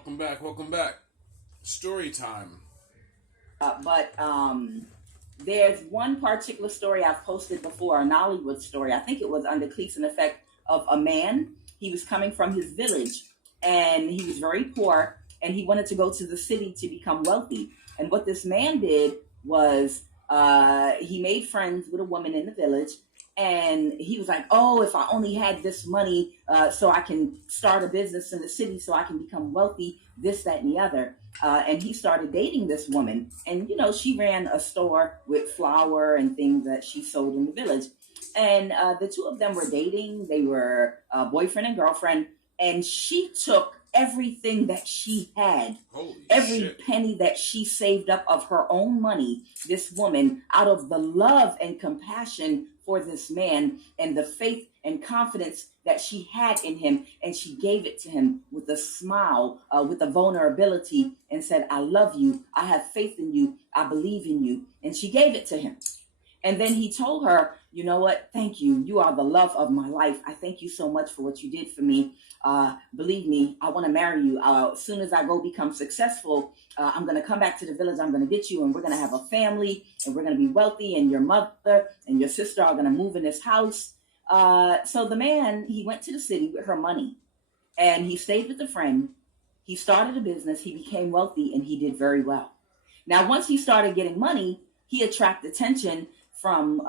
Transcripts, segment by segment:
Welcome back. Welcome back. Story time. But there's one particular story I've posted before, a Nollywood story. I think it was under Cleats and Effect of a man. He was coming from his village and he was very poor and he wanted to go to the city to become wealthy. And what this man did was he made friends with a woman in the village and he was like, oh, if I only had this money so I can start a business in the city so I can become wealthy, this, that, and the other. And he started dating this woman. And, you know, she ran a store with flour and things that she sold in the village. And the two of them were dating. They were boyfriend and girlfriend. And she took everything that she had, every penny that she saved up of her own money, this woman, out of the love and compassion for this man and the faith and confidence that she had in him, and she gave it to him with a smile, with a vulnerability, and said, I love you, I have faith in you, I believe in you. And she gave it to him. And then he told her, you know what? Thank you. You are the love of my life. I thank you so much for what you did for me. Believe me, I want to marry you. As soon as I go become successful, I'm going to come back to the village. I'm going to get you and we're going to have a family and we're going to be wealthy. And your mother and your sister are going to move in this house. So the man, he went to the city with her money and he stayed with a friend. He started a business. He became wealthy and he did very well. Now, once he started getting money, he attracted attention from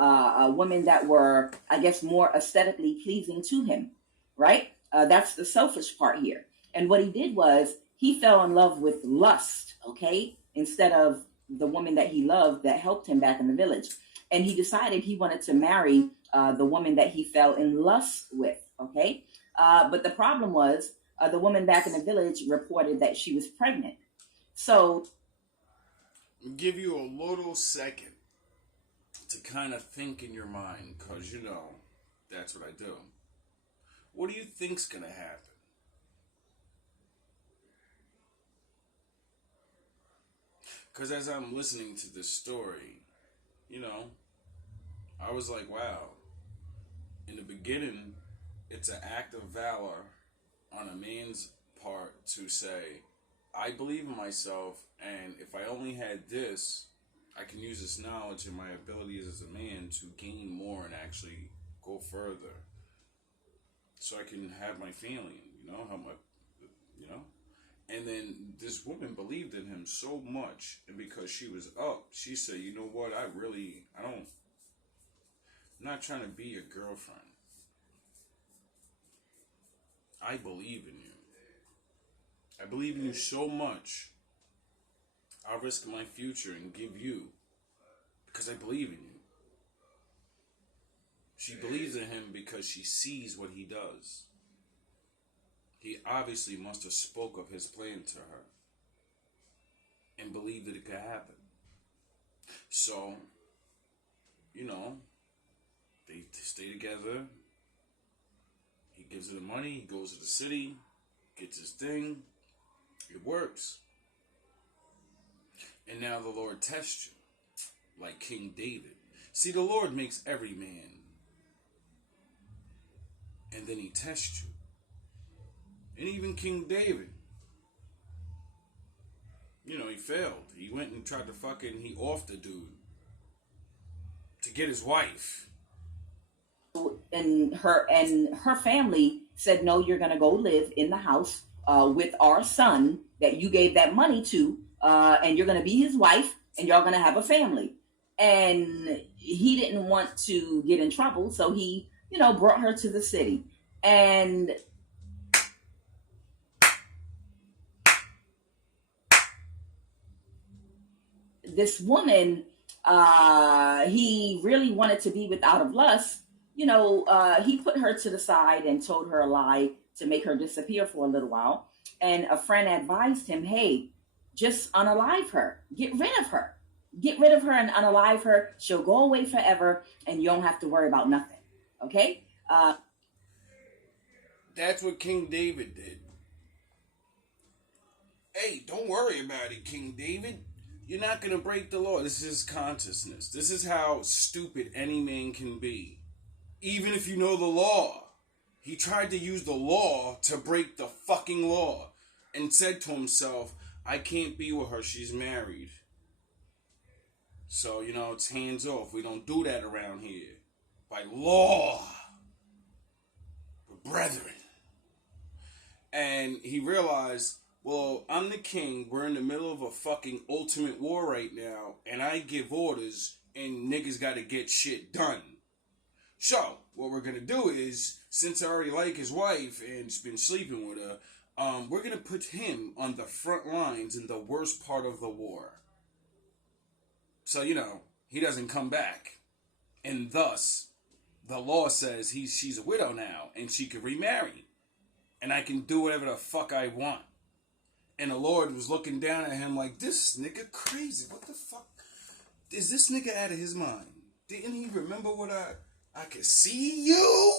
women that were, I guess, more aesthetically pleasing to him, right? That's the selfish part here. And what he did was he fell in love with lust, okay, instead of the woman that he loved that helped him back in the village. And he decided he wanted to marry the woman that he fell in lust with, okay? But the problem was the woman back in the village reported that she was pregnant. So, I'll give you a little second to kind of think in your mind, because you know that's what I do. What do you think's going to happen? Because as I'm listening to this story, you know, I was like, wow. In the beginning, it's an act of valor on a man's part to say, I believe in myself, and if I only had this, I can use this knowledge and my abilities as a man to gain more and actually go further. So I can have my family, you know, And then this woman believed in him so much, and because she was up, she said, you know what, I'm not trying to be your girlfriend. I believe in you. I believe in you so much. I'll risk my future and give you because I believe in you. She believes in him because she sees what he does. He obviously must have spoke of his plan to her and believed that it could happen. So, you know, they stay together. He gives her the money. He goes to the city, gets his thing. It works. And now the Lord tests you, like King David. See, the Lord makes every man. And then he tests you. And even King David, you know, he failed. He went and tried to he offed the dude to get his wife. And her family said, no, you're going to go live in the house with our son that you gave that money to, and you're going to be his wife, and y'all going to have a family. And he didn't want to get in trouble, so he, you know, brought her to the city. And this woman, he really wanted to be with out of lust. You know, he put her to the side and told her a lie to make her disappear for a little while. And a friend advised him, hey, just unalive her. Get rid of her. Get rid of her and unalive her. She'll go away forever and you don't have to worry about nothing. Okay? That's what King David did. Hey, don't worry about it, King David. You're not going to break the law. This is consciousness. This is how stupid any man can be. Even if you know the law. He tried to use the law to break the fucking law. and said to himself, I can't be with her, she's married. So, it's hands off. We don't do that around here. By law. We're brethren. And he realized, well, I'm the king. We're in the middle of a fucking ultimate war right now. And I give orders and niggas got to get shit done. So, what we're going to do is, since I already like his wife and been sleeping with her, we're going to put him on the front lines in the worst part of the war. So, he doesn't come back. And thus, the law says she's a widow now and she can remarry. And I can do whatever the fuck I want. And the Lord was looking down at him like, this nigga crazy. What the fuck? Is this nigga out of his mind? Didn't he remember what I could see you?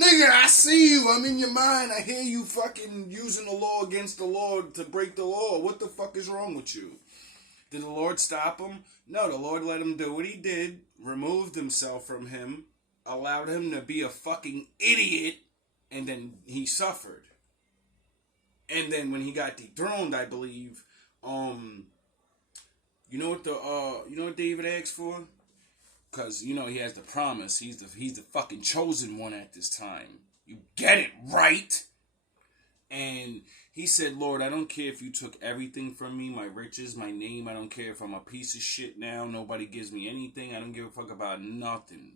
Nigga, I see you. I'm in your mind. I hear you fucking using the law against the law to break the law. What the fuck is wrong with you? Did the Lord stop him? No, the Lord let him do what he did, removed himself from him, allowed him to be a fucking idiot, and then he suffered. And then when he got dethroned, I believe, you know what David asked for? Because, he has the promise. He's the fucking chosen one at this time. You get it right? And he said, Lord, I don't care if you took everything from me, my riches, my name. I don't care if I'm a piece of shit now. Nobody gives me anything. I don't give a fuck about nothing.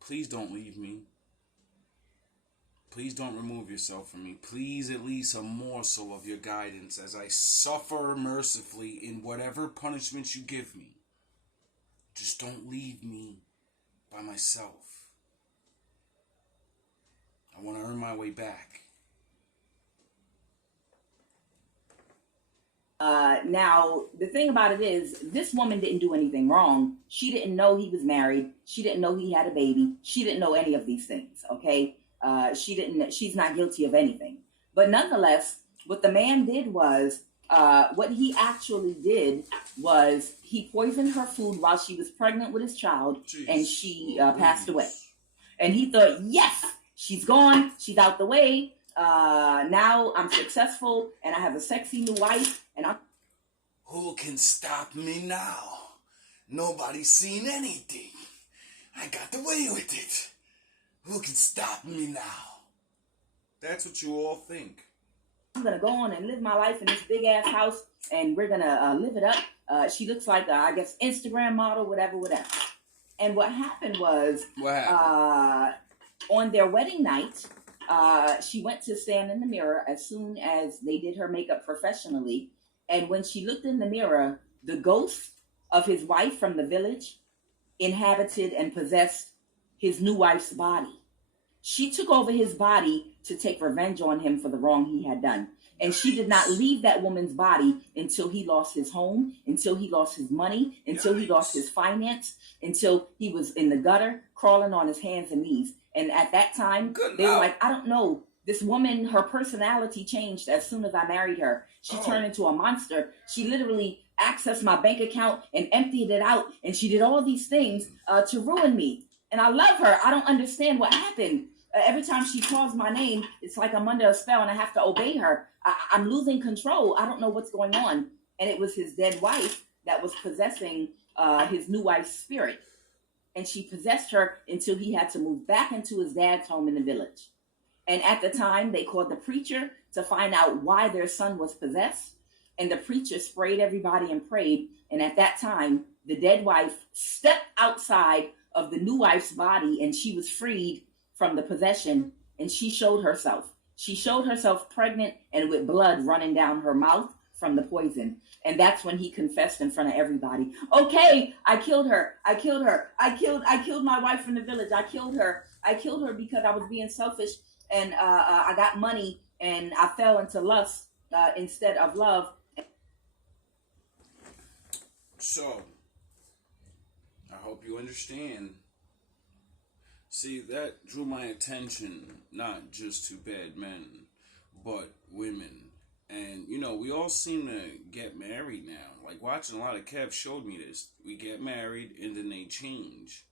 Please don't leave me. Please don't remove yourself from me. Please at least a morsel of your guidance as I suffer mercifully in whatever punishments you give me. Just don't leave me by myself. I want to earn my way back. Now, the thing about it is, this woman didn't do anything wrong. She didn't know he was married. She didn't know he had a baby. She didn't know any of these things, okay? She's not guilty of anything. But nonetheless, what the man did was, what he actually did was he poisoned her food while she was pregnant with his child. Jeez. And she passed away. And he thought, yes, she's gone. She's out the way. Now I'm successful and I have a sexy new wife. And who can stop me now? Nobody's seen anything. I got away with it. Who can stop me now? That's what you all think. I'm going to go on and live my life in this big-ass house, and we're going to live it up. She looks like, I guess, Instagram model, whatever. And what happened was, on their wedding night, she went to stand in the mirror as soon as they did her makeup professionally. And when she looked in the mirror, the ghost of his wife from the village inhabited and possessed his new wife's body. She took over his body to take revenge on him for the wrong he had done. And she did not leave that woman's body until he lost his home, until he lost his money, until he lost his finance, until he was in the gutter, crawling on his hands and knees. And at that time, they were like, I don't know. This woman, her personality changed as soon as I married her. She turned into a monster. She literally accessed my bank account and emptied it out. And she did all these things to ruin me. And I love her. I don't understand what happened. Every time she calls my name, it's like I'm under a spell and I have to obey her. I'm losing control. I don't know what's going on. And it was his dead wife that was possessing his new wife's spirit. And she possessed her until he had to move back into his dad's home in the village. And at the time, they called the preacher to find out why their son was possessed. And the preacher sprayed everybody and prayed. And at that time, the dead wife stepped outside of the new wife's body and she was freed from the possession. And she showed herself. She showed herself pregnant and with blood running down her mouth from the poison. And that's when he confessed in front of everybody. Okay, I killed her. I killed her. I killed my wife from the village. I killed her. I killed her because I was being selfish. And I got money and I fell into lust instead of love. So, I hope you understand. See, that drew my attention, not just to bad men, but women. And, we all seem to get married now. Like, watching a lot of Kev showed me this. We get married and then they change.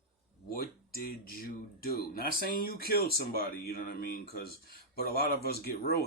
What did you do? Not saying you killed somebody, you know what I mean? But a lot of us get ruined.